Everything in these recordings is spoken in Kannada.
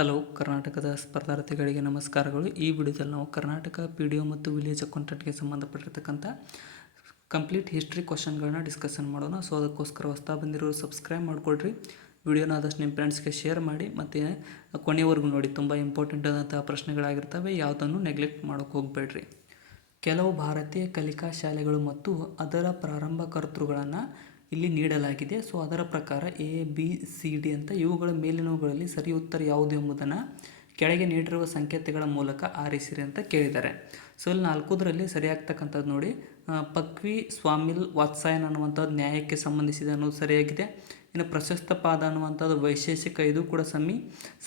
ಹಲೋ ಕರ್ನಾಟಕದ ಸ್ಪರ್ಧಾರ್ಥಿಗಳಿಗೆ ನಮಸ್ಕಾರಗಳು. ಈ ವಿಡಿಯೋದಲ್ಲಿ ನಾವು ಕರ್ನಾಟಕ PDO ಮತ್ತು ವಿಲೇಜ್ ಅಕೌಂಟೆಂಟ್ಗೆ ಸಂಬಂಧಪಟ್ಟಿರ್ತಕ್ಕಂಥ ಕಂಪ್ಲೀಟ್ ಹಿಸ್ಟ್ರಿ ಕ್ವಶನ್ಗಳನ್ನ ಡಿಸ್ಕಷನ್ ಮಾಡೋಣ. ಸೊ ಅದಕ್ಕೋಸ್ಕರ ಹೊಸ್ತಾ ಬಂದಿರೋರು ಸಬ್ಸ್ಕ್ರೈಬ್ ಮಾಡಿಕೊಡ್ರಿ. ವಿಡಿಯೋನ ಆದಷ್ಟು ನಿಮ್ಮ ಫ್ರೆಂಡ್ಸ್ಗೆ ಶೇರ್ ಮಾಡಿ ಮತ್ತು ಕೊನೆಯವರೆಗೂ ನೋಡಿ. ತುಂಬ ಇಂಪಾರ್ಟೆಂಟ್ ಆದಂಥ ಪ್ರಶ್ನೆಗಳಾಗಿರ್ತವೆ, ಯಾವುದನ್ನು ನೆಗ್ಲೆಕ್ಟ್ ಮಾಡೋಕ್ಕೆ ಹೋಗಬೇಡ್ರಿ. ಕೆಲವು ಭಾರತೀಯ ಕಲಿಕಾ ಶಾಲೆಗಳು ಮತ್ತು ಅದರ ಪ್ರಾರಂಭ ಕರ್ತೃಗಳನ್ನು ಇಲ್ಲಿ ನೀಡಲಾಗಿದೆ. ಸೊ ಅದರ ಪ್ರಕಾರ ABCD ಅಂತ ಇವುಗಳ ಮೇಲಿನವುಗಳಲ್ಲಿ ಸರಿ ಉತ್ತರ ಯಾವುದು ಎಂಬುದನ್ನು ಕೆಳಗೆ ನೀಡಿರುವ ಸಂಕೇತಗಳ ಮೂಲಕ ಆರಿಸಿರಿ ಅಂತ ಕೇಳಿದ್ದಾರೆ. ಸೊ ಇಲ್ಲಿ 4ರಲ್ಲಿ ಸರಿಯಾಗ್ತಕ್ಕಂಥದ್ದು ನೋಡಿ, ಪಕ್ವಿ ಸ್ವಾಮಿಲ್ ವಾತ್ಸಾಯನ್ ಅನ್ನುವಂಥದ್ದು ನ್ಯಾಯಕ್ಕೆ ಸಂಬಂಧಿಸಿದೆ ಅನ್ನೋದು ಸರಿಯಾಗಿದೆ. ಇನ್ನು ಪ್ರಶಸ್ತ ಪಾದ ಅನ್ನುವಂಥದ್ದು ವೈಶೇಷಿಕ, ಇದು ಕೂಡ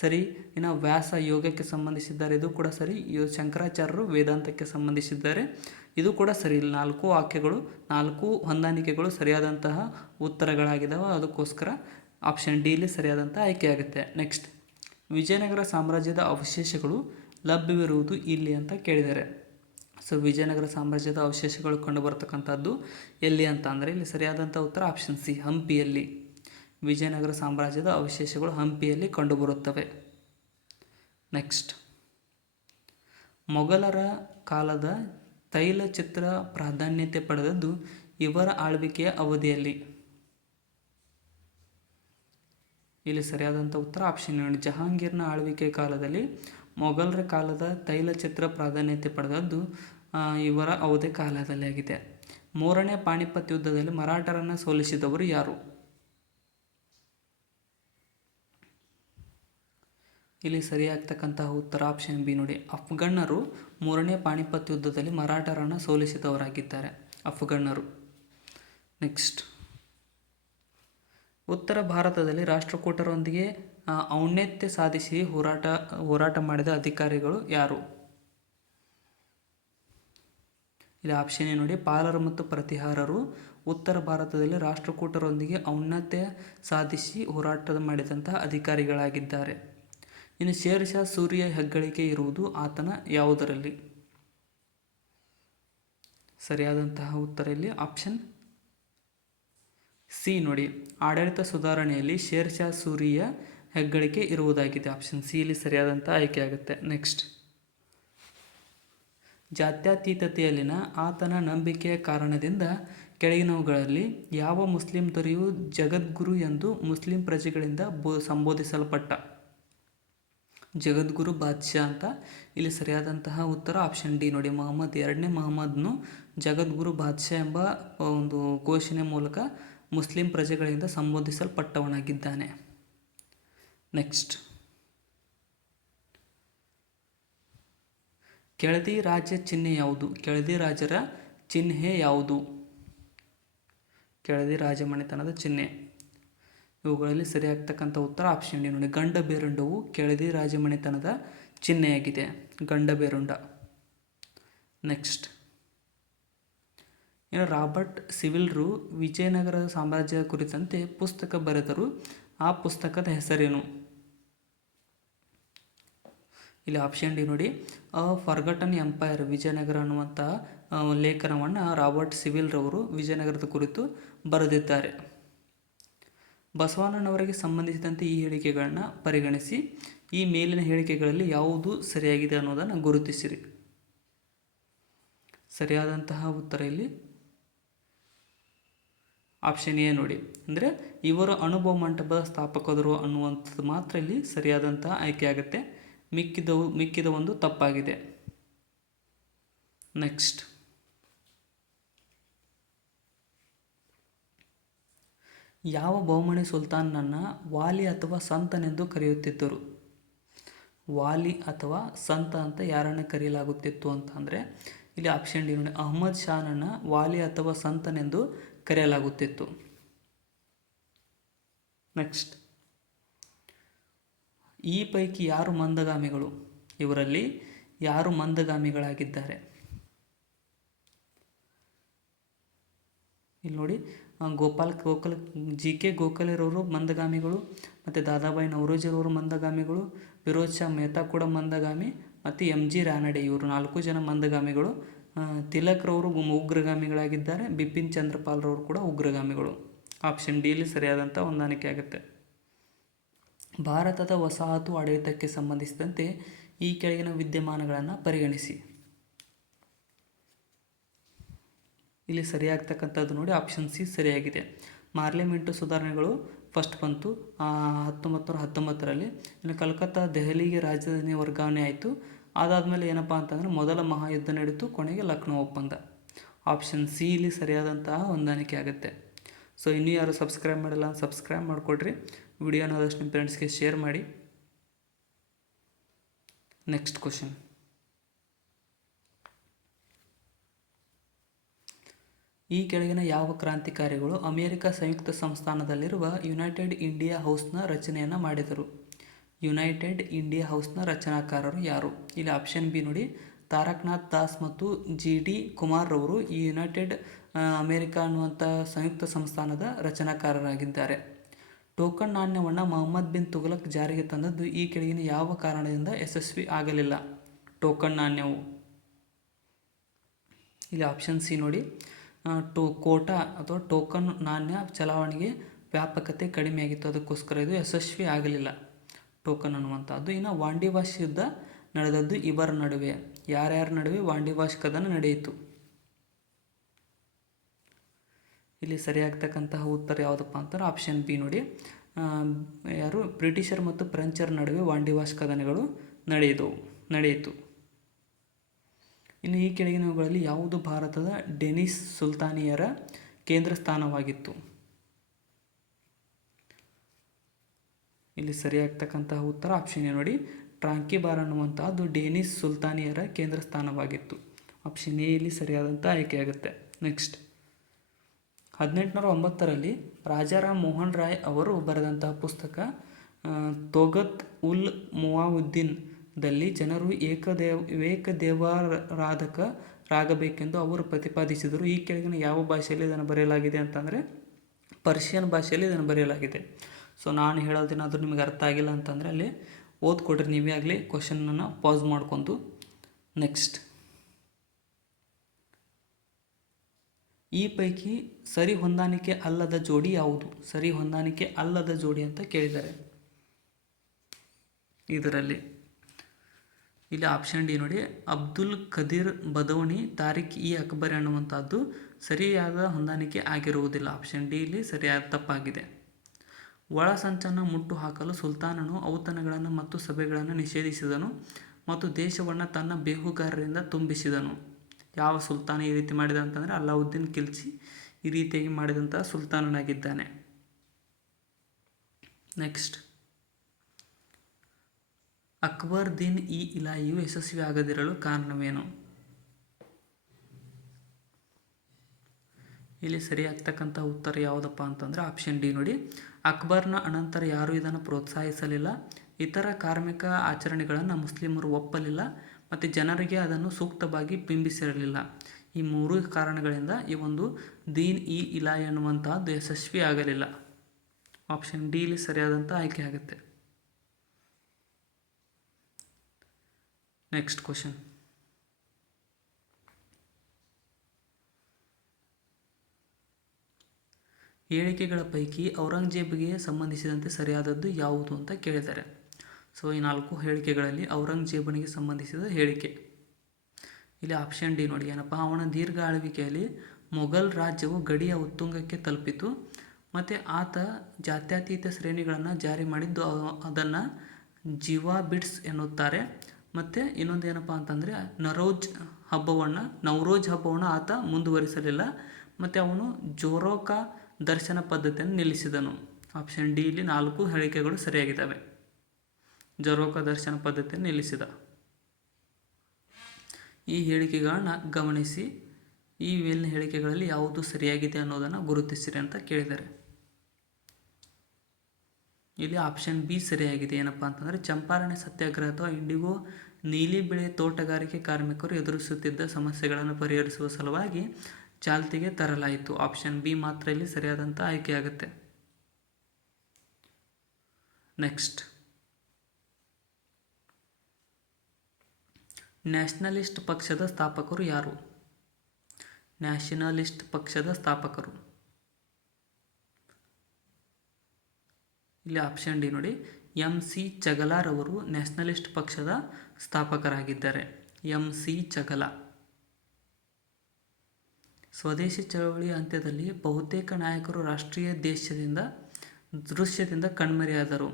ಸರಿ. ಇನ್ನು ವ್ಯಾಸ ಯೋಗಕ್ಕೆ ಸಂಬಂಧಿಸಿದ್ದಾರೆ, ಇದು ಕೂಡ ಸರಿ. ಶಂಕರಾಚಾರ್ಯರು ವೇದಾಂತಕ್ಕೆ ಸಂಬಂಧಿಸಿದ್ದಾರೆ, ಇದು ಕೂಡ ಸರಿ. 4 ವಾಕ್ಯಗಳು 4 ಹೊಂದಾಣಿಕೆಗಳು ಸರಿಯಾದಂತಹ ಉತ್ತರಗಳಾಗಿದ್ದಾವೆ. ಅದಕ್ಕೋಸ್ಕರ ಆಪ್ಷನ್ ಡಿ ಇಲ್ಲಿ ಸರಿಯಾದಂಥ ಆಯ್ಕೆಯಾಗುತ್ತೆ. ನೆಕ್ಸ್ಟ್, ವಿಜಯನಗರ ಸಾಮ್ರಾಜ್ಯದ ಅವಶೇಷಗಳು ಲಭ್ಯವಿರುವುದು ಇಲ್ಲಿ ಅಂತ ಕೇಳಿದ್ದಾರೆ. ಸೊ ವಿಜಯನಗರ ಸಾಮ್ರಾಜ್ಯದ ಅವಶೇಷಗಳು ಕಂಡು ಬರತಕ್ಕಂಥದ್ದು ಎಲ್ಲಿ ಅಂತ ಅಂದರೆ ಇಲ್ಲಿ ಸರಿಯಾದಂಥ ಉತ್ತರ ಆಪ್ಷನ್ ಸಿ, ಹಂಪಿಯಲ್ಲಿ. ವಿಜಯನಗರ ಸಾಮ್ರಾಜ್ಯದ ಅವಶೇಷಗಳು ಹಂಪಿಯಲ್ಲಿ ಕಂಡುಬರುತ್ತವೆ. ನೆಕ್ಸ್ಟ್, ಮೊಘಲರ ಕಾಲದ ತೈಲಚಿತ್ರ ಪ್ರಾಧಾನ್ಯತೆ ಪಡೆದದ್ದು ಇವರ ಆಳ್ವಿಕೆಯ ಅವಧಿಯಲ್ಲಿ. ಇಲ್ಲಿ ಸರಿಯಾದಂಥ ಉತ್ತರ ಆಪ್ಷನ್ ನೋಡಿ, ಜಹಾಂಗೀರ್ನ ಆಳ್ವಿಕೆಯ ಕಾಲದಲ್ಲಿ ಮೊಘಲರ ಕಾಲದ ತೈಲಚಿತ್ರ ಪ್ರಾಧಾನ್ಯತೆ ಪಡೆದದ್ದು ಇವರ ಅವಧಿ ಕಾಲದಲ್ಲಿ ಆಗಿದೆ. 3ನೇ ಪಾಣಿಪತ್ ಯುದ್ಧದಲ್ಲಿ ಮರಾಠರನ್ನು ಸೋಲಿಸಿದವರು ಯಾರು? ಇಲ್ಲಿ ಸರಿಯಾಗ್ತಕ್ಕಂತಹ ಉತ್ತರ ಆಪ್ಷನ್ ಬಿ ನೋಡಿ, ಅಫ್ಘನ್ನರು 3ನೇ ಪಾಣಿಪತ್ ಯುದ್ಧದಲ್ಲಿ ಮರಾಠರನ್ನು ಸೋಲಿಸಿದವರಾಗಿದ್ದಾರೆ, ಅಫ್ಘನ್ನರು. ನೆಕ್ಸ್ಟ್, ಉತ್ತರ ಭಾರತದಲ್ಲಿ ರಾಷ್ಟ್ರಕೂಟರೊಂದಿಗೆ ಔನ್ನತ್ಯ ಸಾಧಿಸಿ ಹೋರಾಟ ಮಾಡಿದ ಅಧಿಕಾರಿಗಳು ಯಾರು? ಇಲ್ಲಿ ಆಪ್ಷನ್ ಎ ನೋಡಿ, ಪಾಲರು ಮತ್ತು ಪ್ರತಿಹಾರರು ಉತ್ತರ ಭಾರತದಲ್ಲಿ ರಾಷ್ಟ್ರಕೂಟರೊಂದಿಗೆ ಔನ್ನತ್ಯ ಸಾಧಿಸಿ ಹೋರಾಟ ಮಾಡಿದಂತಹ ಅಧಿಕಾರಿಗಳಾಗಿದ್ದಾರೆ. ಇನ್ನು ಶೇರ್ ಶಾ ಸೂರಿಯ ಹೆಗ್ಗಳಿಕೆ ಇರುವುದು ಆತನ ಯಾವುದರಲ್ಲಿ? ಸರಿಯಾದಂತಹ ಉತ್ತರ ಇಲ್ಲಿ ಆಪ್ಷನ್ ಸಿ ನೋಡಿ, ಆಡಳಿತ ಸುಧಾರಣೆಯಲ್ಲಿ ಶೇರ್ ಶಾ ಸೂರಿಯ ಹೆಗ್ಗಳಿಕೆ ಇರುವುದಾಗಿದೆ. ಆಪ್ಷನ್ ಸಿ ಇಲ್ಲಿ ಸರಿಯಾದಂಥ ಆಯ್ಕೆಯಾಗುತ್ತೆ. ನೆಕ್ಸ್ಟ್, ಜಾತ್ಯತೀತತೆಯಲ್ಲಿನ ಆತನ ನಂಬಿಕೆಯ ಕಾರಣದಿಂದ ಕೆಳಗಿನವುಗಳಲ್ಲಿ ಯಾವ ಮುಸ್ಲಿಂ ದೊರೆಯು ಜಗದ್ಗುರು ಎಂದು ಮುಸ್ಲಿಂ ಪ್ರಜೆಗಳಿಂದ ಸಂಬೋಧಿಸಲ್ಪಟ್ಟ? ಜಗದ್ಗುರು ಬಾದ್ಶಾ ಅಂತ. ಇಲ್ಲಿ ಸರಿಯಾದಂತಹ ಉತ್ತರ ಆಪ್ಷನ್ ಡಿ ನೋಡಿ, ಮೊಹಮ್ಮದ್ 2ನೇ ಮೊಹಮ್ಮದ್ನು ಜಗದ್ಗುರು ಬಾದ್ಶಾ ಎಂಬ ಒಂದು ಘೋಷಣೆ ಮೂಲಕ ಮುಸ್ಲಿಂ ಪ್ರಜೆಗಳಿಂದ ಸಂಬೋಧಿಸಲ್ಪಟ್ಟವನಾಗಿದ್ದಾನೆ. ನೆಕ್ಸ್ಟ್, ಕೆಳದಿ ರಾಜ್ಯ ಚಿಹ್ನೆ ಯಾವುದು? ಕೆಳದಿ ರಾಜರ ಚಿಹ್ನೆ ಯಾವುದು? ಕೆಳದಿ ರಾಜಮನೆತನದ ಚಿಹ್ನೆ. ಇವುಗಳಲ್ಲಿ ಸರಿಯಾಗ್ತಕ್ಕಂಥ ಉತ್ತರ ಆಪ್ಷನ್ ಡಿ ನೋಡಿ, ಗಂಡಬೇರುಂಡವು ಕೆಳದಿ ರಾಜಮನೆತನದ ಚಿಹ್ನೆಯಾಗಿದೆ, ಗಂಡಬೇರುಂಡ. ನೆಕ್ಸ್ಟ್, ಇನ್ನು ರಾಬರ್ಟ್ ಸಿವಿಲ್ರು ವಿಜಯನಗರ ಸಾಮ್ರಾಜ್ಯದ ಕುರಿತಂತೆ ಪುಸ್ತಕ ಬರೆದರು, ಆ ಪುಸ್ತಕದ ಹೆಸರೇನು? ಇಲ್ಲಿ ಆಪ್ಷನ್ ಡಿ ನೋಡಿ, ಫರ್ಗಟನ್ ಎಂಪೈರ್ ವಿಜಯನಗರ ಅನ್ನುವಂತಹ ಲೇಖನವನ್ನು ರಾಬರ್ಟ್ ಸಿವಿಲ್ರವರು ವಿಜಯನಗರದ ಕುರಿತು ಬರೆದಿದ್ದಾರೆ. ಬಸವಣ್ಣನವರಿಗೆ ಸಂಬಂಧಿಸಿದಂತೆ ಈ ಹೇಳಿಕೆಗಳನ್ನು ಪರಿಗಣಿಸಿ ಈ ಮೇಲಿನ ಹೇಳಿಕೆಗಳಲ್ಲಿ ಯಾವುದು ಸರಿಯಾಗಿದೆ ಅನ್ನೋದನ್ನು ಗುರುತಿಸಿರಿ. ಸರಿಯಾದಂತಹ ಉತ್ತರ ಇಲ್ಲಿ ಆಪ್ಷನ್ ಎ ನೋಡಿ, ಅಂದರೆ ಇವರು ಅನುಭವ ಮಂಟಪದ ಸ್ಥಾಪಕರು ಅನ್ನುವಂಥದ್ದು ಮಾತ್ರ ಇಲ್ಲಿ ಸರಿಯಾದಂತಹ ಆಯ್ಕೆಯಾಗುತ್ತೆ. ಮಿಕ್ಕಿದ ಒಂದು ತಪ್ಪಾಗಿದೆ. ನೆಕ್ಸ್ಟ್, ಯಾವ ಬಹುಮನಿ ಸುಲ್ತಾನನನ್ನು ವಾಲಿ ಅಥವಾ ಸಂತನೆಂದು ಕರೆಯುತ್ತಿದ್ದರು? ವಾಲಿ ಅಥವಾ ಸಂತ ಅಂತ ಯಾರನ್ನು ಕರೆಯಲಾಗುತ್ತಿತ್ತು ಅಂತ ಅಂದರೆ ಇಲ್ಲಿ ಆಪ್ಷನ್ ಡಿ ನೋಡಿ, ಅಹ್ಮದ್ ಶಾನನ್ನು ವಾಲಿ ಅಥವಾ ಸಂತನೆಂದು ಕರೆಯಲಾಗುತ್ತಿತ್ತು. ನೆಕ್ಸ್ಟ್, ಈ ಪೈಕಿ ಯಾರು ಮಂದಗಾಮಿಗಳು? ಇವರಲ್ಲಿ ಯಾರು ಮಂದಗಾಮಿಗಳಾಗಿದ್ದಾರೆ? ಇಲ್ಲಿ ನೋಡಿ, GK ಗೋಖಲೆರವರು ಮಂದಗಾಮಿಗಳು, ಮತ್ತು ದಾದಾಬಾಯಿ ನವರೋಜಿರವರು ಮಂದಗಾಮಿಗಳು, ಫಿರೋಜ್ ಶಾ ಮೆಹ್ತಾ ಕೂಡ ಮಂದಗಾಮಿ, ಮತ್ತು MG ರಾನಡೆ, ಇವರು 4 ಜನ ಮಂದಗಾಮಿಗಳು. ತಿಲಕ್ರವರು ಉಗ್ರಗಾಮಿಗಳಾಗಿದ್ದಾರೆ, ಬಿಪಿನ್ ಚಂದ್ರಪಾಲ್ರವರು ಕೂಡ ಉಗ್ರಗಾಮಿಗಳು. ಆಪ್ಷನ್ ಡಿ ಇಲ್ಲಿ ಸರಿಯಾದಂಥ ಹೊಂದಾಣಿಕೆ ಆಗುತ್ತೆ. ಭಾರತದ ವಸಾಹತು ಆಡಳಿತಕ್ಕೆ ಸಂಬಂಧಿಸಿದಂತೆ ಈ ಕೆಳಗಿನ ವಿದ್ಯಮಾನಗಳನ್ನು ಪರಿಗಣಿಸಿ. ಇಲ್ಲಿ ಸರಿಯಾಗ್ತಕ್ಕಂಥದ್ದು ನೋಡಿ ಆಪ್ಷನ್ ಸಿ ಸರಿಯಾಗಿದೆ. ಪಾರ್ಲಿಮೆಂಟು ಸುಧಾರಣೆಗಳು ಫಸ್ಟ್ ಬಂತು 1919ರಲ್ಲಿ. ಇನ್ನು ಕಲ್ಕತ್ತಾ ದೆಹಲಿಗೆ ರಾಜಧಾನಿ ವರ್ಗಾವಣೆ ಆಯಿತು. ಅದಾದಮೇಲೆ ಏನಪ್ಪ ಅಂತಂದರೆ ಮೊದಲ ಮಹಾಯುದ್ಧ ನಡೀತು, ಕೊನೆಗೆ ಲಕ್ನೋ ಒಪ್ಪಂದ. ಆಪ್ಷನ್ ಸಿ ಇಲ್ಲಿ ಸರಿಯಾದಂತಹ ಹೊಂದಾಣಿಕೆ ಆಗುತ್ತೆ. ಸೊ ಇನ್ನೂ ಯಾರು ಸಬ್ಸ್ಕ್ರೈಬ್ ಮಾಡಿಲ್ಲ ಸಬ್ಸ್ಕ್ರೈಬ್ ಮಾಡಿಕೊಡ್ರಿ, ವಿಡಿಯೋನ ಆದಷ್ಟು ನಿಮ್ಮ ಫ್ರೆಂಡ್ಸ್ಗೆ ಶೇರ್ ಮಾಡಿ. ನೆಕ್ಸ್ಟ್ ಕ್ವಶನ್, ಈ ಕೆಳಗಿನ ಯಾವ ಕ್ರಾಂತಿಕಾರಿಗಳು ಅಮೆರಿಕ ಸಂಯುಕ್ತ ಸಂಸ್ಥಾನದಲ್ಲಿರುವ ಯುನೈಟೆಡ್ ಇಂಡಿಯಾ ಹೌಸ್ನ ರಚನೆಯನ್ನು ಮಾಡಿದರು? ಯುನೈಟೆಡ್ ಇಂಡಿಯಾ ಹೌಸ್ನ ರಚನಾಕಾರರು ಯಾರು? ಇಲ್ಲಿ ಆಪ್ಷನ್ ಬಿ ನೋಡಿ, ತಾರಕನಾಥ್ ದಾಸ್ ಮತ್ತು GD ಕುಮಾರ್ ರವರು ಈ ಯುನೈಟೆಡ್ ಅಮೆರಿಕ ಅನ್ನುವಂಥ ಸಂಯುಕ್ತ ಸಂಸ್ಥಾನದ ರಚನಾಕಾರರಾಗಿದ್ದಾರೆ. ಟೋಕನ್ ನಾಣ್ಯವನ್ನು ಮೊಹಮ್ಮದ್ ಬಿನ್ ತುಘಲಕ್ ಜಾರಿಗೆ ತಂದದ್ದು ಈ ಕೆಳಗಿನ ಯಾವ ಕಾರಣದಿಂದ ಯಶಸ್ವಿ ಆಗಲಿಲ್ಲ? ಟೋಕನ್ ನಾಣ್ಯವು ಇಲ್ಲಿ ಆಪ್ಷನ್ ಸಿ ನೋಡಿ, ಕೋಟಾ ಅಥವಾ ಟೋಕನ್ ನಾಣ್ಯ ಚಲಾವಣೆಗೆ ವ್ಯಾಪಕತೆ ಕಡಿಮೆಯಾಗಿತ್ತು, ಅದಕ್ಕೋಸ್ಕರ ಇದು ಯಶಸ್ವಿ ಆಗಲಿಲ್ಲ ಟೋಕನ್ ಅನ್ನುವಂಥದ್ದು. ಇನ್ನು ವಾಂಡಿವಾಶ್ ಯುದ್ಧ ನಡೆದದ್ದು ಇವರ ನಡುವೆ. ಯಾರ್ಯಾರ ನಡುವೆ ವಾಂಡಿವಾಶ್ ಕದನ ನಡೆಯಿತು? ಇಲ್ಲಿ ಸರಿಯಾಗ್ತಕ್ಕಂತಹ ಉತ್ತರ ಯಾವುದಪ್ಪ ಅಂತಾರೆ ಆಪ್ಷನ್ ಬಿ ನೋಡಿ, ಯಾರು ಬ್ರಿಟಿಷರ್ ಮತ್ತು ಫ್ರೆಂಚರ ನಡುವೆ ವಾಂಡಿವಾಶ್ ಕದನಗಳು ನಡೆಯಿತು. ಇನ್ನು ಈ ಕೆಳಗಿನವುಗಳಲ್ಲಿ ಯಾವುದು ಭಾರತದ ಡೆನಿಸ್ ಸುಲ್ತಾನಿಯರ ಕೇಂದ್ರ ಸ್ಥಾನವಾಗಿತ್ತು? ಇಲ್ಲಿ ಸರಿಯಾಗ್ತಕ್ಕಂತಹ ಉತ್ತರ ಆಪ್ಷನ್ ಎ ನೋಡಿ, ಟ್ರಾಂಕಿಬಾರ್ ಅನ್ನುವಂತಹದ್ದು ಡೆನಿಸ್ ಸುಲ್ತಾನಿಯರ ಕೇಂದ್ರ ಸ್ಥಾನವಾಗಿತ್ತು. ಆಪ್ಷನ್ ಎ ಇಲ್ಲಿ ಸರಿಯಾದಂಥ ಆಯ್ಕೆಯಾಗುತ್ತೆ. ನೆಕ್ಸ್ಟ್, 1809ರಲ್ಲಿ ರಾಜಾರಾಮ್ ಮೋಹನ್ ರಾಯ್ ಅವರು ಬರೆದಂತಹ ಪುಸ್ತಕ ತೊಗತ್ ಉಲ್ ಮುವಾವುದ್ದೀನ್ ದಲ್ಲಿ ಜನರು ಏಕದೇವಾರಾಧಕರಾಗಬೇಕೆಂದು ಅವರು ಪ್ರತಿಪಾದಿಸಿದರು. ಈ ಕೆಳಗಿನ ಯಾವ ಭಾಷೆಯಲ್ಲಿ ಇದನ್ನು ಬರೆಯಲಾಗಿದೆ ಅಂತಂದರೆ ಪರ್ಷಿಯನ್ ಭಾಷೆಯಲ್ಲಿ ಇದನ್ನು ಬರೆಯಲಾಗಿದೆ. ಸೊ ನಾನು ಹೇಳೋದೇನಾದರೂ ನಿಮಗೆ ಅರ್ಥ ಆಗಿಲ್ಲ ಅಂತಂದರೆ ಅಲ್ಲಿ ಓದ್ಕೊಡ್ರಿ, ನೀವೇ ಆಗಲಿ ಕ್ವಶನನ್ನು ಪಾಸ್ ಮಾಡ್ಕೊಂಡು. ನೆಕ್ಸ್ಟ್, ಈ ಪೈಕಿ ಸರಿ ಹೊಂದಾಣಿಕೆ ಅಲ್ಲದ ಜೋಡಿ ಯಾವುದು? ಸರಿ ಹೊಂದಾಣಿಕೆ ಅಲ್ಲದ ಜೋಡಿ ಅಂತ ಕೇಳಿದ್ದಾರೆ ಇದರಲ್ಲಿ. ಇಲ್ಲಿ ಆಪ್ಷನ್ ಡಿ ನೋಡಿ, ಅಬ್ದುಲ್ ಖದೀರ್ ಬದೌನಿ, ತಾರಿಕ್ ಇ ಅಕ್ಬರಿ ಅನ್ನುವಂಥದ್ದು ಸರಿಯಾದ ಹೊಂದಾಣಿಕೆ ಆಗಿರುವುದಿಲ್ಲ. ಆಪ್ಷನ್ ಡಿ ಇಲ್ಲಿ ಸರಿಯಾದ ತಪ್ಪಾಗಿದೆ. ಒಳಸಂಚನ್ನು ಮುಟ್ಟು ಹಾಕಲು ಸುಲ್ತಾನನು ಔತಣಗಳನ್ನು ಮತ್ತು ಸಭೆಗಳನ್ನು ನಿಷೇಧಿಸಿದನು ಮತ್ತು ದೇಶವನ್ನು ತನ್ನ ಬೇಹುಗಾರರಿಂದ ತುಂಬಿಸಿದನು. ಯಾವ ಸುಲ್ತಾನ ಈ ರೀತಿ ಮಾಡಿದ ಅಂತಂದರೆ ಅಲ್ಲಾವುದ್ದೀನ್ ಖಿಲ್ಜಿ ಈ ರೀತಿಯಾಗಿ ಮಾಡಿದಂತಹ ಸುಲ್ತಾನನಾಗಿದ್ದಾನೆ. ನೆಕ್ಸ್ಟ್, ಅಕ್ಬರ್ ದಿನ್ ಇ ಇಲಾಹಿಯು ಯಶಸ್ವಿ ಆಗದಿರಲು ಕಾರಣವೇನು? ಇಲ್ಲಿ ಸರಿಯಾಗ್ತಕ್ಕಂಥ ಉತ್ತರ ಯಾವುದಪ್ಪ ಅಂತಂದರೆ ಆಪ್ಷನ್ ಡಿ ನೋಡಿ, ಅಕ್ಬರ್ನ ಅನಂತರ ಯಾರೂ ಇದನ್ನು ಪ್ರೋತ್ಸಾಹಿಸಲಿಲ್ಲ, ಇತರ ಕಾರ್ಮಿಕ ಆಚರಣೆಗಳನ್ನು ಮುಸ್ಲಿಮರು ಒಪ್ಪಲಿಲ್ಲ ಮತ್ತು ಜನರಿಗೆ ಅದನ್ನು ಸೂಕ್ತವಾಗಿ ಬಿಂಬಿಸಿರಲಿಲ್ಲ. ಈ ಮೂರು ಕಾರಣಗಳಿಂದ ಈ ಒಂದು ದೀನ್ ಇ ಇಲಾಹಿ ಅನ್ನುವಂತಹದ್ದು ಯಶಸ್ವಿ ಆಗಲಿಲ್ಲ. ಆಪ್ಷನ್ ಡಿ ಇಲ್ಲಿ ಸರಿಯಾದಂಥ ಆಯ್ಕೆ ಆಗುತ್ತೆ. ನೆಕ್ಸ್ಟ್ ಕ್ವಶನ್, ಹೇಳಿಕೆಗಳ ಪೈಕಿ ಔರಂಗಜೇಬ್ಗೆ ಸಂಬಂಧಿಸಿದಂತೆ ಸರಿಯಾದದ್ದು ಯಾವುದು ಅಂತ ಕೇಳಿದ್ದಾರೆ. ಸೊ ಈ 4 ಹೇಳಿಕೆಗಳಲ್ಲಿ ಔರಂಗಜೇಬನಿಗೆ ಸಂಬಂಧಿಸಿದ ಹೇಳಿಕೆ ಇಲ್ಲಿ ಆಪ್ಷನ್ ಡಿ ನೋಡಿ, ಏನಪ್ಪ, ಅವನ ದೀರ್ಘ ಆಳ್ವಿಕೆಯಲ್ಲಿ ಮೊಘಲ್ ರಾಜ್ಯವು ಗಡಿಯ ಉತ್ತುಂಗಕ್ಕೆ ತಲುಪಿತು ಮತ್ತು ಆತ ಜಾತ್ಯತೀತ ಶ್ರೇಣಿಗಳನ್ನು ಜಾರಿ ಮಾಡಿದ್ದು ಅದನ್ನು ಜಿವಾ ಬಿಟ್ಸ್ ಎನ್ನುತ್ತಾರೆ. ಮತ್ತು ಇನ್ನೊಂದು ಏನಪ್ಪ ಅಂತಂದರೆ ನವರೋಜ್ ಹಬ್ಬವನ್ನು ಆತ ಮುಂದುವರಿಸಲಿಲ್ಲ ಮತ್ತು ಅವನು ಜೋರೋಕಾ ದರ್ಶನ ಪದ್ಧತಿಯನ್ನು ನಿಲ್ಲಿಸಿದನು. ಆಪ್ಷನ್ ಡಿ ಇಲ್ಲಿ 4 ಹೇಳಿಕೆಗಳು ಸರಿಯಾಗಿದ್ದಾವೆ. ಜೋರೋಕಾ ದರ್ಶನ ಪದ್ಧತಿಯನ್ನು ನಿಲ್ಲಿಸಿದ. ಈ ಹೇಳಿಕೆಗಳನ್ನ ಗಮನಿಸಿ, ಈ ಮೇಲಿನ ಹೇಳಿಕೆಗಳಲ್ಲಿ ಯಾವುದು ಸರಿಯಾಗಿದೆ ಅನ್ನೋದನ್ನು ಗುರುತಿಸಿರಿ ಅಂತ ಕೇಳಿದ್ದಾರೆ. ಇಲ್ಲಿ ಆಪ್ಷನ್ ಬಿ ಸರಿಯಾಗಿದೆ. ಏನಪ್ಪ ಅಂತಂದರೆ ಚಂಪಾರಣೆ ಸತ್ಯಾಗ್ರಹ ಅಥವಾ ಇಂಡಿಗೋ ನೀಲಿ ಬೆಳೆ ತೋಟಗಾರಿಕೆ ಕಾರ್ಮಿಕರು ಎದುರಿಸುತ್ತಿದ್ದ ಸಮಸ್ಯೆಗಳನ್ನು ಪರಿಹರಿಸುವ ಸಲುವಾಗಿ ಚಾಲ್ತಿಗೆ ತರಲಾಯಿತು. ಆಪ್ಷನ್ ಬಿ ಮಾತ್ರ ಇಲ್ಲಿ ಸರಿಯಾದಂಥ ಆಯ್ಕೆಯಾಗುತ್ತೆ. ನೆಕ್ಸ್ಟ್, ನ್ಯಾಷನಲಿಸ್ಟ್ ಪಕ್ಷದ ಸ್ಥಾಪಕರು ಯಾರು? ನ್ಯಾಷನಲಿಸ್ಟ್ ಪಕ್ಷದ ಸ್ಥಾಪಕರು ಇಲ್ಲಿ ಆಪ್ಷನ್ ಡಿ ನೋಡಿ, MC ಚಗಲಾರವರು ನ್ಯಾಷನಲಿಸ್ಟ್ ಪಕ್ಷದ ಸ್ಥಾಪಕರಾಗಿದ್ದಾರೆ. MC ಚಗಲ. ಸ್ವದೇಶಿ ಚಳವಳಿಯ ಅಂತ್ಯದಲ್ಲಿ ಬಹುತೇಕ ನಾಯಕರು ರಾಷ್ಟ್ರೀಯ ದೃಶ್ಯದಿಂದ ಕಣ್ಮರೆಯಾದರು.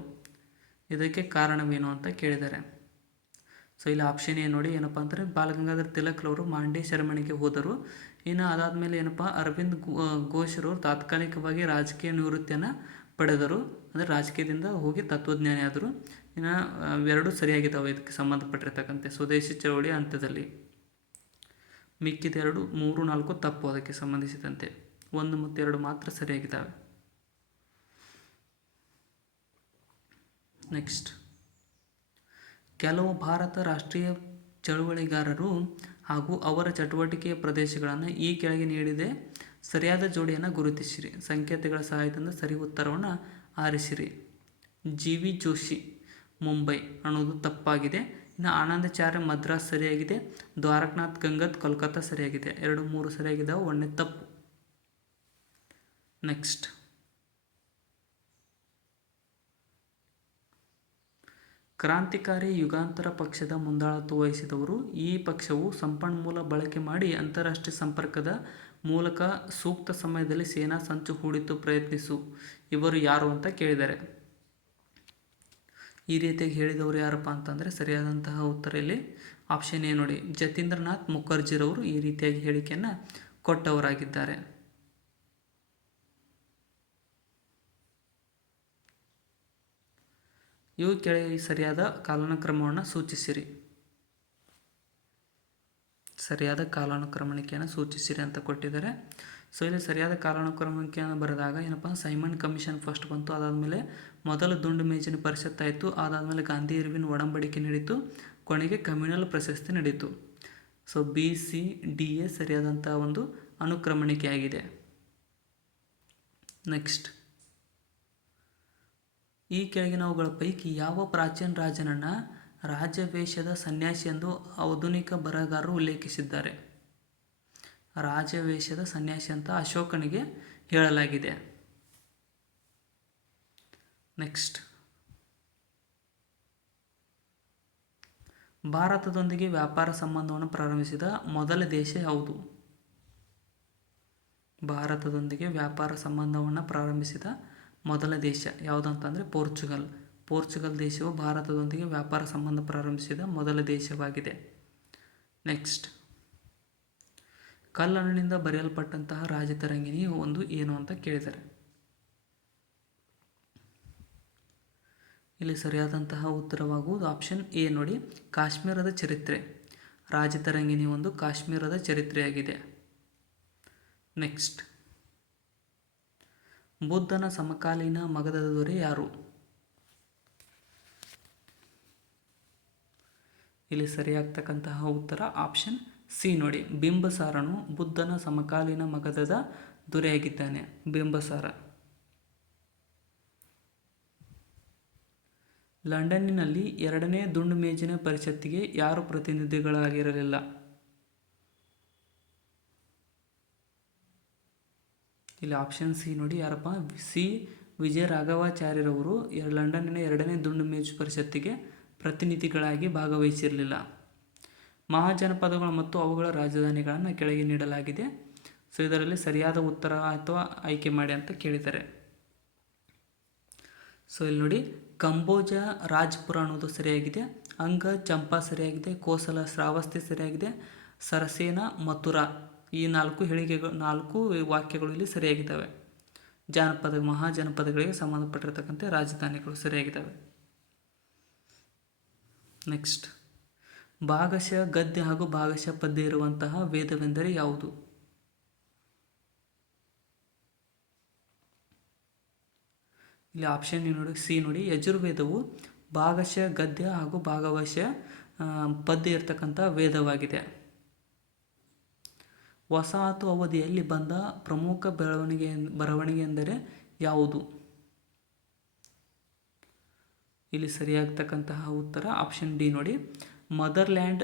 ಇದಕ್ಕೆ ಕಾರಣವೇನು ಅಂತ ಕೇಳಿದ್ದಾರೆ. ಸೊ ಇಲ್ಲಿ ಆಪ್ಷನ್ ಏನು ನೋಡಿ, ಏನಪ್ಪ ಅಂದರೆ ಬಾಲಗಂಗಾಧರ ತಿಲಕ್ರವರು ಮಾಂಡ್ಯ ಸೆರೆಮನೆಗೆ ಹೋದರು. ಇನ್ನು ಅದಾದಮೇಲೆ ಏನಪ್ಪ, ಅರವಿಂದ್ ಘೋಷರವರು ತಾತ್ಕಾಲಿಕವಾಗಿ ರಾಜಕೀಯ ನಿವೃತ್ತಿಯನ್ನು ಪಡೆದರು. ಅಂದರೆ ರಾಜಕೀಯದಿಂದ ಹೋಗಿ ತತ್ವಜ್ಞಾನಿ ಆದರು. ಇನ್ನು ಎರಡು ಸರಿಯಾಗಿದ್ದಾವೆ ಇದಕ್ಕೆ ಸಂಬಂಧಪಟ್ಟಿರ್ತಕ್ಕಂತೆ ಸ್ವದೇಶಿ ಚಳವಳಿಯ ಅಂತ್ಯದಲ್ಲಿ. ಮಿಕ್ಕಿದ 2, 3, 4 ತಪ್ಪು ಅದಕ್ಕೆ ಸಂಬಂಧಿಸಿದಂತೆ. 1 ಮತ್ತು 2 ಮಾತ್ರ ಸರಿಯಾಗಿದ್ದಾವೆ. ನೆಕ್ಸ್ಟ್, ಕೆಲವು ಭಾರತ ರಾಷ್ಟ್ರೀಯ ಚಳುವಳಿಗಾರರು ಹಾಗೂ ಅವರ ಚಟುವಟಿಕೆಯ ಪ್ರದೇಶಗಳನ್ನು ಈ ಕೆಳಗೆ ನೀಡಿದೆ ಸರಿಯಾದ ಜೋಡಿಯನ್ನು ಗುರುತಿಸಿರಿ. ಸಂಕೇತಗಳ ಸಹಾಯದಿಂದ ಸರಿ ಉತ್ತರವನ್ನು ಆರಿಸಿರಿ. GV ಜೋಶಿ ಮುಂಬೈ ಅನ್ನೋದು ತಪ್ಪಾಗಿದೆ. ಇನ್ನು ಆನಂದಾಚಾರ್ಯ ಮದ್ರಾಸ್ ಸರಿಯಾಗಿದೆ. ದ್ವಾರಕನಾಥ್ ಗಂಗತ್ ಕೋಲ್ಕತ್ತಾ ಸರಿಯಾಗಿದೆ. 2, 3 ಸರಿಯಾಗಿದ್ದಾವೆ, 1ನೇ ತಪ್ಪು. ನೆಕ್ಸ್ಟ್, ಕ್ರಾಂತಿಕಾರಿ ಯುಗಾಂತರ ಪಕ್ಷದ ಮುಂದಾಳತ್ವ ವಹಿಸಿದವರು. ಈ ಪಕ್ಷವು ಸಂಪನ್ಮೂಲ ಬಳಕೆ ಮಾಡಿ ಅಂತಾರಾಷ್ಟ್ರೀಯ ಸಂಪರ್ಕದ ಮೂಲಕ ಸೂಕ್ತ ಸಮಯದಲ್ಲಿ ಸೇನಾ ಸಂಚು ಹೂಡಿತು ಪ್ರಯತ್ನಿಸು. ಇವರು ಯಾರು ಅಂತ ಕೇಳಿದ್ದಾರೆ. ಈ ರೀತಿಯಾಗಿ ಹೇಳಿದವರು ಯಾರಪ್ಪ ಅಂತಂದರೆ ಸರಿಯಾದಂತಹ ಉತ್ತರ ಇಲ್ಲಿ ಆಪ್ಷನ್ ಎ ನೋಡಿ, ಜತೀಂದ್ರನಾಥ್ ಮುಖರ್ಜಿರವರು ಈ ರೀತಿಯಾಗಿ ಹೇಳಿಕೆಯನ್ನು ಕೊಟ್ಟವರಾಗಿದ್ದಾರೆ. ಇವು ಕೆಳಗೆ ಸರಿಯಾದ ಕಾಲಾನುಕ್ರಮವನ್ನು ಸೂಚಿಸಿರಿ. ಸರಿಯಾದ ಕಾಲಾನುಕ್ರಮಣಿಕೆಯನ್ನು ಸೂಚಿಸಿರಿ ಅಂತ ಕೊಟ್ಟಿದ್ದಾರೆ. ಸೊ ಇಲ್ಲಿ ಸರಿಯಾದ ಕಾಲಾನುಕ್ರಮಣಿಕೆಯನ್ನು ಬರೆದಾಗ ಏನಪ್ಪ, ಸೈಮನ್ ಕಮಿಷನ್ ಫಸ್ಟ್ ಬಂತು. ಅದಾದಮೇಲೆ ಮೊದಲ ದುಂಡು ಮೇಜಿನ ಪರಿಷತ್ ಆಯಿತು. ಅದಾದಮೇಲೆ ಗಾಂಧಿ ಇರ್ವಿನ್ ಒಡಂಬಡಿಕೆ ನಡೀತು. ಕೊನೆಗೆ ಕಮ್ಯುನಲ್ ಪ್ರಶಸ್ತಿ ನಡೀತು. ಸೊ BCDA ಸರಿಯಾದಂಥ ಒಂದು ಅನುಕ್ರಮಣಿಕೆಯಾಗಿದೆ. ನೆಕ್ಸ್ಟ್, ಈ ಕೆಳಗಿನವುಗಳ ಪೈಕಿ ಯಾವ ಪ್ರಾಚೀನ ರಾಜನನ್ನು ರಾಜವೇಷದ ಸನ್ಯಾಸಿ ಎಂದು ಆಧುನಿಕ ಬರಹಗಾರರು ಉಲ್ಲೇಖಿಸಿದ್ದಾರೆ? ರಾಜವೇಷದ ಸನ್ಯಾಸಿ ಅಂತ ಅಶೋಕನಿಗೆ ಹೇಳಲಾಗಿದೆ. ನೆಕ್ಸ್ಟ್, ಭಾರತದೊಂದಿಗೆ ವ್ಯಾಪಾರ ಸಂಬಂಧವನ್ನು ಪ್ರಾರಂಭಿಸಿದ ಮೊದಲ ದೇಶ ಯಾವುದು? ಭಾರತದೊಂದಿಗೆ ವ್ಯಾಪಾರ ಸಂಬಂಧವನ್ನು ಪ್ರಾರಂಭಿಸಿದ ಮೊದಲ ದೇಶ ಯಾವುದಂತಂದರೆ ಪೋರ್ಚುಗಲ್. ಪೋರ್ಚುಗಲ್ ದೇಶವು ಭಾರತದೊಂದಿಗೆ ವ್ಯಾಪಾರ ಸಂಬಂಧ ಪ್ರಾರಂಭಿಸಿದ ಮೊದಲ ದೇಶವಾಗಿದೆ. ನೆಕ್ಸ್ಟ್, ಕಲ್ಲಣಿನಿಂದ ಬರೆಯಲ್ಪಟ್ಟಂತಹ ರಾಜತರಂಗಿಣಿ ಒಂದು ಏನು ಅಂತ ಕೇಳಿದ್ದಾರೆ. ಇಲ್ಲಿ ಸರಿಯಾದಂತಹ ಉತ್ತರವಾಗುವುದು ಆಪ್ಷನ್ ಎ ನೋಡಿ, ಕಾಶ್ಮೀರದ ಚರಿತ್ರೆ. ರಾಜತರಂಗಿಣಿ ಒಂದು ಕಾಶ್ಮೀರದ ಚರಿತ್ರೆಯಾಗಿದೆ. ನೆಕ್ಸ್ಟ್, ಬುದ್ಧನ ಸಮಕಾಲೀನ ಮಗಧದ ದೊರೆ ಯಾರು? ಇಲ್ಲಿ ಸರಿಯಾಗ್ತಕ್ಕಂತಹ ಉತ್ತರ ಆಪ್ಷನ್ ಸಿ ನೋಡಿ, ಬಿಂಬಸಾರನು ಬುದ್ಧನ ಸಮಕಾಲೀನ ಮಗಧದ ದೊರೆಯಾಗಿದ್ದಾನೆ. ಬಿಂಬಸಾರ. ಲಂಡನ್ನಿನಲ್ಲಿ 2ನೇ ದುಂಡು ಮೇಜಿನ ಪರಿಷತ್ತಿಗೆ ಯಾರು ಪ್ರತಿನಿಧಿಗಳಾಗಿರಲಿಲ್ಲ? ಇಲ್ಲಿ ಆಪ್ಷನ್ ಸಿ ನೋಡಿ, ಯಾರಪ್ಪ? ಸಿ ವಿಜಯರಾಘವಾಚಾರ್ಯರವರು ಲಂಡನ್ನಿನ 2ನೇ ದುಂಡು ಮೇಜು ಪರಿಷತ್ತಿಗೆ ಪ್ರತಿನಿಧಿಗಳಾಗಿ ಭಾಗವಹಿಸಿರಲಿಲ್ಲ. ಮಹಾಜನಪದಗಳು ಮತ್ತು ಅವುಗಳ ರಾಜಧಾನಿಗಳನ್ನು ಕೆಳಗೆ ನೀಡಲಾಗಿದೆ. ಸೊ ಇದರಲ್ಲಿ ಸರಿಯಾದ ಉತ್ತರ ಅಥವಾ ಆಯ್ಕೆ ಮಾಡಿ ಅಂತ ಕೇಳಿದ್ದಾರೆ. ಸೊ ಇಲ್ಲಿ ನೋಡಿ, ಕಂಬೋಜ ರಾಜ್ಪುರ ಅನ್ನೋದು ಸರಿಯಾಗಿದೆ. ಅಂಗ ಚಂಪಾ ಸರಿಯಾಗಿದೆ. ಕೋಸಲ ಶ್ರಾವಸ್ತಿ ಸರಿಯಾಗಿದೆ. ಸರಸೇನ ಮಥುರಾ ಈ 4 ವಾಕ್ಯಗಳು ಇಲ್ಲಿ ಸರಿಯಾಗಿದ್ದಾವೆ. ಮಹಾಜನಪದಗಳಿಗೆ ಸಂಬಂಧಪಟ್ಟಿರತಕ್ಕಂಥ ರಾಜಧಾನಿಗಳು ಸರಿಯಾಗಿದ್ದಾವೆ. ನೆಕ್ಸ್ಟ್, ಭಾಗಶಃ ಗದ್ಯ ಹಾಗೂ ಭಾಗಶಃ ಪದ್ಯ ಇರುವಂತಹ ವೇದವೆಂದರೆ ಯಾವುದು? ಇಲ್ಲಿ ಆಪ್ಷನ್ ನೋಡಿ, ಸಿ ನೋಡಿ, ಯಜುರ್ವೇದವು ಭಾಗಶಃ ಗದ್ಯ ಹಾಗೂ ಭಾಗಶಃ ಪದ್ಯ ಇರತಕ್ಕಂಥ ವೇದವಾಗಿದೆ. ವಸಾಹತು ಅವಧಿಯಲ್ಲಿ ಬಂದ ಪ್ರಮುಖ ಬರವಣಿಗೆ ಎಂದರೆ ಯಾವುದು? ಇಲ್ಲಿ ಸರಿಯಾಗ್ತಕ್ಕಂತಹ ಉತ್ತರ ಆಪ್ಷನ್ ಡಿ ನೋಡಿ, ಮದರ್ಲ್ಯಾಂಡ್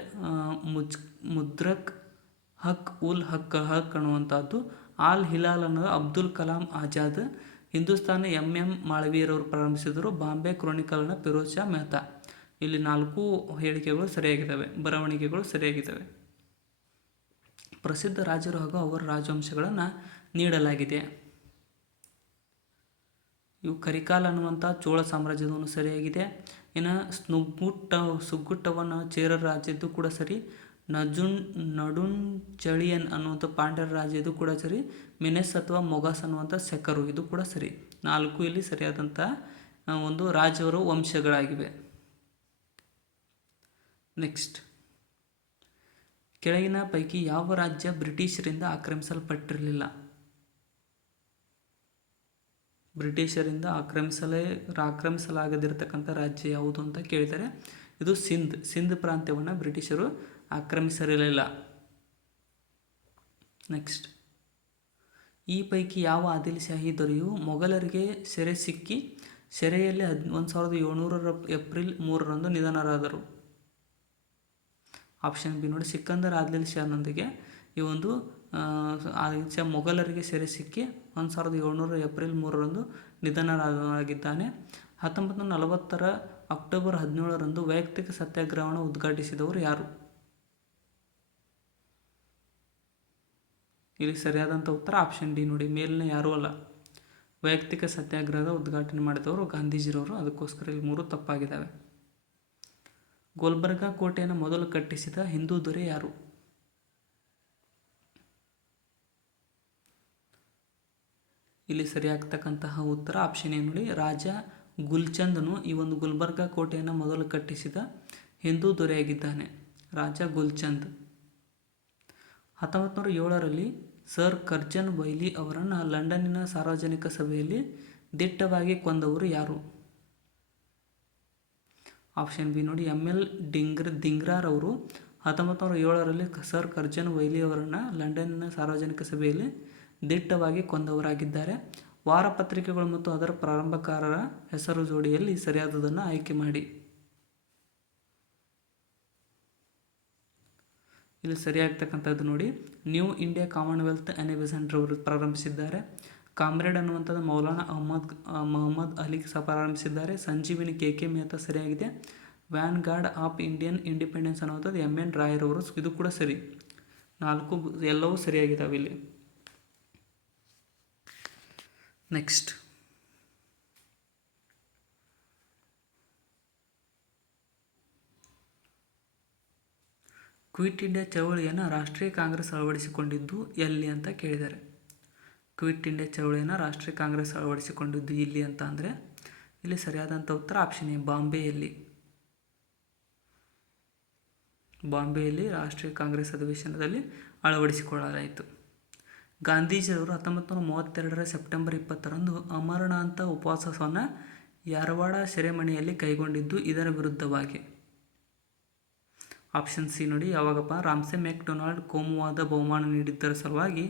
ಮುದ್ರಕ್ ಹಕ್ ಉಲ್ ಹಕ್ ಅನ್ನುವಂಥದ್ದು. ಆಲ್ ಹಿಲಾಲ್ ಅನ್ನೋದು ಅಬ್ದುಲ್ ಕಲಾಂ ಆಜಾದ್ ಹಿಂದೂಸ್ತಾನಿ ಎಂ ಮಾಳವೀಯರವರು ಪ್ರಾರಂಭಿಸಿದರು. ಬಾಂಬೆ ಕ್ರಾನಿಕಲ್ನ ಫಿರೋಜ್ ಶಾ ಮೆಹ್ತಾ. ಇಲ್ಲಿ 4 ಹೇಳಿಕೆಗಳು ಸರಿಯಾಗಿದ್ದಾವೆ, ಬರವಣಿಗೆಗಳು ಸರಿಯಾಗಿದ್ದಾವೆ. ಪ್ರಸಿದ್ಧ ರಾಜರು ಹಾಗೂ ಅವರ ರಾಜವಂಶಗಳನ್ನು ನೀಡಲಾಗಿದೆ. ಇವು ಕರಿಕಾಲ್ ಅನ್ನುವಂಥ ಚೋಳ ಸಾಮ್ರಾಜ್ಯದವನು ಸರಿಯಾಗಿದೆ. ಇನ್ನು ಸುಗ್ಗುಟ್ಟವನ ಚೇರ ರಾಜ್ಯದ್ದು ಕೂಡ ಸರಿ. ನಡುಂಚಳಿಯನ್ ಅನ್ನುವಂಥ ಪಾಂಡ್ಯರ ರಾಜ್ಯ ಇದು ಕೂಡ ಸರಿ. ಮೆನೆಸ್ ಅಥವಾ ಮೊಗಾಸ್ ಅನ್ನುವಂಥ ಸೆಕರು ಇದು ಕೂಡ ಸರಿ. 4 ಇಲ್ಲಿ ಸರಿಯಾದಂಥ ಒಂದು ರಾಜರು ವಂಶಗಳಾಗಿವೆ. ನೆಕ್ಸ್ಟ್, ಕೆಳಗಿನ ಪೈಕಿ ಯಾವ ರಾಜ್ಯ ಬ್ರಿಟಿಷರಿಂದ ಆಕ್ರಮಿಸಲ್ಪಟ್ಟಿರಲಿಲ್ಲ? ಬ್ರಿಟಿಷರಿಂದ ಆಕ್ರಮಿಸಲಾಗದಿರತಕ್ಕಂಥ ರಾಜ್ಯ ಯಾವುದು ಅಂತ ಕೇಳಿದರೆ ಇದು ಸಿಂಧ್ ಪ್ರಾಂತ್ಯವನ್ನು ಬ್ರಿಟಿಷರು ಆಕ್ರಮಿಸಿರಲಿಲ್ಲ. ನೆಕ್ಸ್ಟ್, ಈ ಪೈಕಿ ಯಾವ ಆದಿಲ್ ಶಾಹಿ ದೊರೆಯು ಮೊಘಲರಿಗೆ ಸೆರೆ ಸಿಕ್ಕಿ ಸೆರೆಯಲ್ಲಿ 1700 ಏಪ್ರಿಲ್ 3ರಂದು ನಿಧನರಾದರು? ಆಪ್ಷನ್ ಬಿ ನೋಡಿ, ಸಿಕಂದರ್ ಆದಿಲ್ ಶಾನೊಂದಿಗೆ ಈ ಒಂದು ಆದಿಲ್ ಶಾ ಮೊಘಲರಿಗೆ ಸೆರೆ ಸಿಕ್ಕಿ 1700 ಏಪ್ರಿಲ್ 3ರಂದು ನಿಧನರಾಗಿದ್ದಾನೆ. 1940 ಅಕ್ಟೋಬರ್ 17ರಂದು ವೈಯಕ್ತಿಕ ಸತ್ಯಾಗ್ರಹವನ್ನು ಉದ್ಘಾಟಿಸಿದವರು ಯಾರು? ಇಲ್ಲಿ ಸರಿಯಾದಂಥ ಉತ್ತರ ಆಪ್ಷನ್ ಡಿ ನೋಡಿ, ಮೇಲಿನ ಯಾರೂ ಅಲ್ಲ. ವೈಯಕ್ತಿಕ ಸತ್ಯಾಗ್ರಹದ ಉದ್ಘಾಟನೆ ಮಾಡಿದವರು ಗಾಂಧೀಜಿರವರು. ಅದಕ್ಕೋಸ್ಕರ ಇಲ್ಲಿ 3 ತಪ್ಪಾಗಿದ್ದಾವೆ. ಗುಲ್ಬರ್ಗಾ ಕೋಟೆಯನ್ನು ಮೊದಲು ಕಟ್ಟಿಸಿದ ಹಿಂದೂ ದೊರೆ ಯಾರು? ಇಲ್ಲಿ ಸರಿಯಾಗ್ತಕ್ಕಂತಹ ಉತ್ತರ ಆಪ್ಷನ್ ಎ ನೋಡಿ, ರಾಜ ಗುಲ್ಚಂದನು ಈ ಒಂದು ಗುಲ್ಬರ್ಗಾ ಕೋಟೆಯನ್ನು ಮೊದಲು ಕಟ್ಟಿಸಿದ ಹಿಂದೂ ದೊರೆಯಾಗಿದ್ದಾನೆ, ರಾಜ ಗುಲ್ಚಂದ್. 1907ರಲ್ಲಿ ಸರ್ ಕರ್ಜನ್ ವೈಲಿ ಅವರನ್ನು ಲಂಡನ್ನಿನ ಸಾರ್ವಜನಿಕ ಸಭೆಯಲ್ಲಿ ದಿಟ್ಟವಾಗಿ ಕೊಂದವರು ಯಾರು? ಆಪ್ಷನ್ ಬಿ ನೋಡಿ, ML ದಿಂಗ್ರಾರ್ ಅವರು 1907ರಲ್ಲಿ ಸರ್ ಕರ್ಜನ್ ವೈಲಿ ಅವರನ್ನು ಲಂಡನ್ನಿನ ಸಾರ್ವಜನಿಕ ಸಭೆಯಲ್ಲಿ ದಿಟ್ಟವಾಗಿ ಕೊಂದವರಾಗಿದ್ದಾರೆ. ವಾರಪತ್ರಿಕೆಗಳು ಮತ್ತು ಅದರ ಪ್ರಾರಂಭಕಾರರ ಹೆಸರು ಜೋಡಿಯಲ್ಲಿ ಸರಿಯಾದದನ್ನು ಆಯ್ಕೆ ಮಾಡಿ. ಇಲ್ಲಿ ಸರಿಯಾಗ್ತಕ್ಕಂಥದ್ದು ನೋಡಿ, ನ್ಯೂ ಇಂಡಿಯಾ ಕಾಮನ್ವೆಲ್ತ್ ಅನಿಬೆಸೆಂಟ್ ಅವರು ಪ್ರಾರಂಭಿಸಿದ್ದಾರೆ. ಕಾಮ್ರೇಡ್ ಅನ್ನುವಂಥದ್ದು ಮೌಲಾನಾ ಮೊಹಮ್ಮದ್ ಅಲಿ ಪ್ರಾರಂಭಿಸಿದ್ದಾರೆ. ಸಂಜೀವಿನಿ KK ಮೆಹ್ತಾ ಸರಿಯಾಗಿದೆ. Vanguard of Indian independence ಅನ್ನುವಂಥದ್ದು MN ರಾಯರವರು. ಇದು ಕೂಡ ಸರಿ. 4 ಎಲ್ಲವೂ ಸರಿಯಾಗಿದ್ದಾವೆ ಇಲ್ಲಿ. ನೆಕ್ಸ್ಟ್, ಕ್ವಿಟ್ ಇಂಡಿಯಾ ಚಳವಳಿಯನ್ನು ರಾಷ್ಟ್ರೀಯ ಕಾಂಗ್ರೆಸ್ ಅಳವಡಿಸಿಕೊಂಡಿದ್ದು ಎಲ್ಲಿ ಅಂತ ಕೇಳಿದ್ದಾರೆ. ಕ್ವಿಟ್ ಇಂಡಿಯಾ ಚಳವಳಿಯನ್ನು ರಾಷ್ಟ್ರೀಯ ಕಾಂಗ್ರೆಸ್ ಅಳವಡಿಸಿಕೊಂಡಿದ್ದು ಇಲ್ಲಿ ಅಂತ ಅಂದರೆ ಇಲ್ಲಿ ಸರಿಯಾದಂಥ ಉತ್ತರ ಆಪ್ಷನ್ ಎ, ಬಾಂಬೆಯಲ್ಲಿ ರಾಷ್ಟ್ರೀಯ ಕಾಂಗ್ರೆಸ್ ಅಧಿವೇಶನದಲ್ಲಿ ಅಳವಡಿಸಿಕೊಳ್ಳಲಾಯಿತು. ಗಾಂಧೀಜಿಯವರು 1932ರ ಸೆಪ್ಟೆಂಬರ್ 20ರಂದು ಅಮರನಾಥ ಉಪವಾಸವನ್ನು ಯಾರವಾಡ ಸೆರೆಮನೆಯಲ್ಲಿ ಕೈಗೊಂಡಿದ್ದು ಇದರ ವಿರುದ್ಧವಾಗಿ. ಆಪ್ಷನ್ ಸಿ ನೋಡಿ, ಯಾವಾಗಪ್ಪ? ರಾಮ್ಸೆ ಮೆಕ್ಡೊನಾಲ್ಡ್ ಕೋಮುವಾದ ಬಹುಮಾನ ನೀಡಿದ್ದರ ಸಲುವಾಗಿ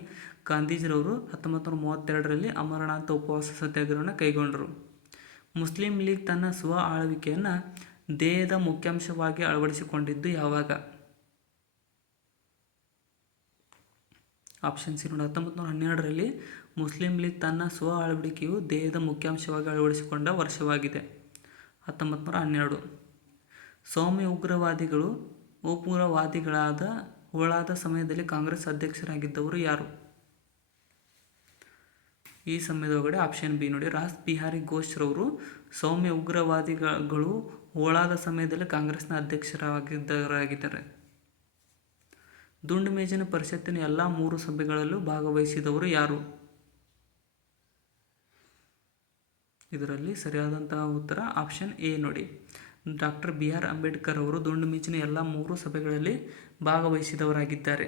ಗಾಂಧೀಜಿರವರು 1932ರಲ್ಲಿ ಅಮರನಾಥ ಉಪವಾಸ ಸತ್ಯಾಗ್ರಹವನ್ನು ಕೈಗೊಂಡರು. ಮುಸ್ಲಿಂ ಲೀಗ್ ತನ್ನ ಸ್ವ ಆಳ್ವಿಕೆಯನ್ನು ಧ್ಯೇಯದ ಮುಖ್ಯಾಂಶವಾಗಿ ಅಳವಡಿಸಿಕೊಂಡಿದ್ದು ಯಾವಾಗ? ಆಪ್ಷನ್ ಸಿ ನೋಡಿ, 1912ರಲ್ಲಿ ಮುಸ್ಲಿಂ ಲೀಗ್ ತನ್ನ ಸ್ವ ಆಳ್ವಿಕೆಯು ಧ್ಯೇಯದ ಮುಖ್ಯಾಂಶವಾಗಿ ಅಳವಡಿಸಿಕೊಂಡ ವರ್ಷವಾಗಿದೆ, 1912. ಸೌಮ್ಯ ಉಗ್ರವಾದಿಗಳಾದ ಹೋಳಾದ ಸಮಯದಲ್ಲಿ ಕಾಂಗ್ರೆಸ್ ಅಧ್ಯಕ್ಷರಾಗಿದ್ದವರು ಯಾರು? ಈ ಸಮಯದೊಳಗಡೆ ಆಪ್ಷನ್ ಬಿ ನೋಡಿ, ರಾಸ್ ಬಿಹಾರಿ ಘೋಷ್ರವರು ಸೌಮ್ಯ ಉಗ್ರವಾದಿಗಳು ಹೋಳಾದ ಸಮಯದಲ್ಲಿ ಕಾಂಗ್ರೆಸ್ನ ಅಧ್ಯಕ್ಷರಾಗಿದ್ದಾರೆ. ದುಂಡು ಮೇಜಿನ ಪರಿಷತ್ತಿನ ಎಲ್ಲ 3 ಸಭೆಗಳಲ್ಲೂ ಭಾಗವಹಿಸಿದವರು ಯಾರು? ಇದರಲ್ಲಿ ಸರಿಯಾದಂತಹ ಉತ್ತರ ಆಪ್ಷನ್ ಎ ನೋಡಿ, ಡಾಕ್ಟರ್ BR ಅಂಬೇಡ್ಕರ್ ಅವರು ದುಂಡು ಮೇಜಿನ ಎಲ್ಲ 3 ಸಭೆಗಳಲ್ಲಿ ಭಾಗವಹಿಸಿದವರಾಗಿದ್ದಾರೆ.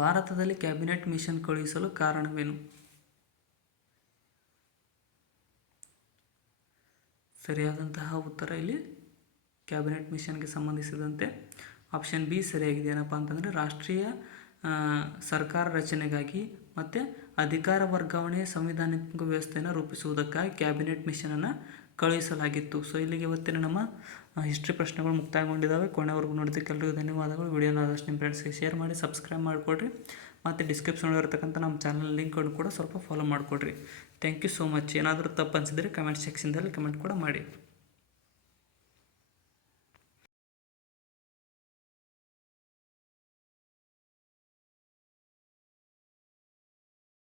ಭಾರತದಲ್ಲಿ ಕ್ಯಾಬಿನೆಟ್ ಮಿಷನ್ ಕಳುಹಿಸಲು ಕಾರಣವೇನು? ಸರಿಯಾದಂತಹ ಉತ್ತರ ಇಲ್ಲಿ ಕ್ಯಾಬಿನೆಟ್ ಮಿಷನ್ಗೆ ಸಂಬಂಧಿಸಿದಂತೆ ಆಪ್ಷನ್ ಬಿ ಸರಿಯಾಗಿದೆ. ಏನಪ್ಪ ಅಂತಂದರೆ ರಾಷ್ಟ್ರೀಯ ಸರ್ಕಾರ ರಚನೆಗಾಗಿ ಮತ್ತು ಅಧಿಕಾರ ವರ್ಗಾವಣೆಯ ಸಂವಿಧಾನಿಕ ವ್ಯವಸ್ಥೆಯನ್ನು ರೂಪಿಸುವುದಕ್ಕಾಗಿ ಕ್ಯಾಬಿನೆಟ್ ಮಿಷನನ್ನು ಕಳುಹಿಸಲಾಗಿತ್ತು. ಸೊ ಇಲ್ಲಿಗೆ ಇವತ್ತಿನ ನಮ್ಮ ಹಿಸ್ಟ್ರಿ ಪ್ರಶ್ನೆಗಳು ಮುಕ್ತಾಯಗೊಂಡಿದ್ದಾವೆ. ಕೊನೆವರೆಗೂ ನೋಡಿದ್ದಕ್ಕೆ ಎಲ್ಲರಿಗೂ ಧನ್ಯವಾದಗಳು. ವಿಡಿಯೋನ ಆದಷ್ಟು ನಿಮ್ಮ ಫ್ರೆಂಡ್ಸ್ಗೆ ಶೇರ್ ಮಾಡಿ, ಸಬ್ಸ್ಕ್ರೈಬ್ ಮಾಡಿಕೊಡ್ರಿ ಮತ್ತು ಡಿಸ್ಕ್ರಿಪ್ಷನ್ ಇರತಕ್ಕಂಥ ನಮ್ಮ ಚಾನಲ್ ಲಿಂಕನ್ನು ಕೂಡ ಸ್ವಲ್ಪ ಫಾಲೋ ಮಾಡಿಕೊಡ್ರಿ. Thank you so much. ಏನಾದರೂ ತಪ್ಪು ಅನಿಸಿದರೆ ಕಮೆಂಟ್ ಸೆಕ್ಷನ್ದಲ್ಲಿ ಕಮೆಂಟ್ ಕೂಡ ಮಾಡಿ.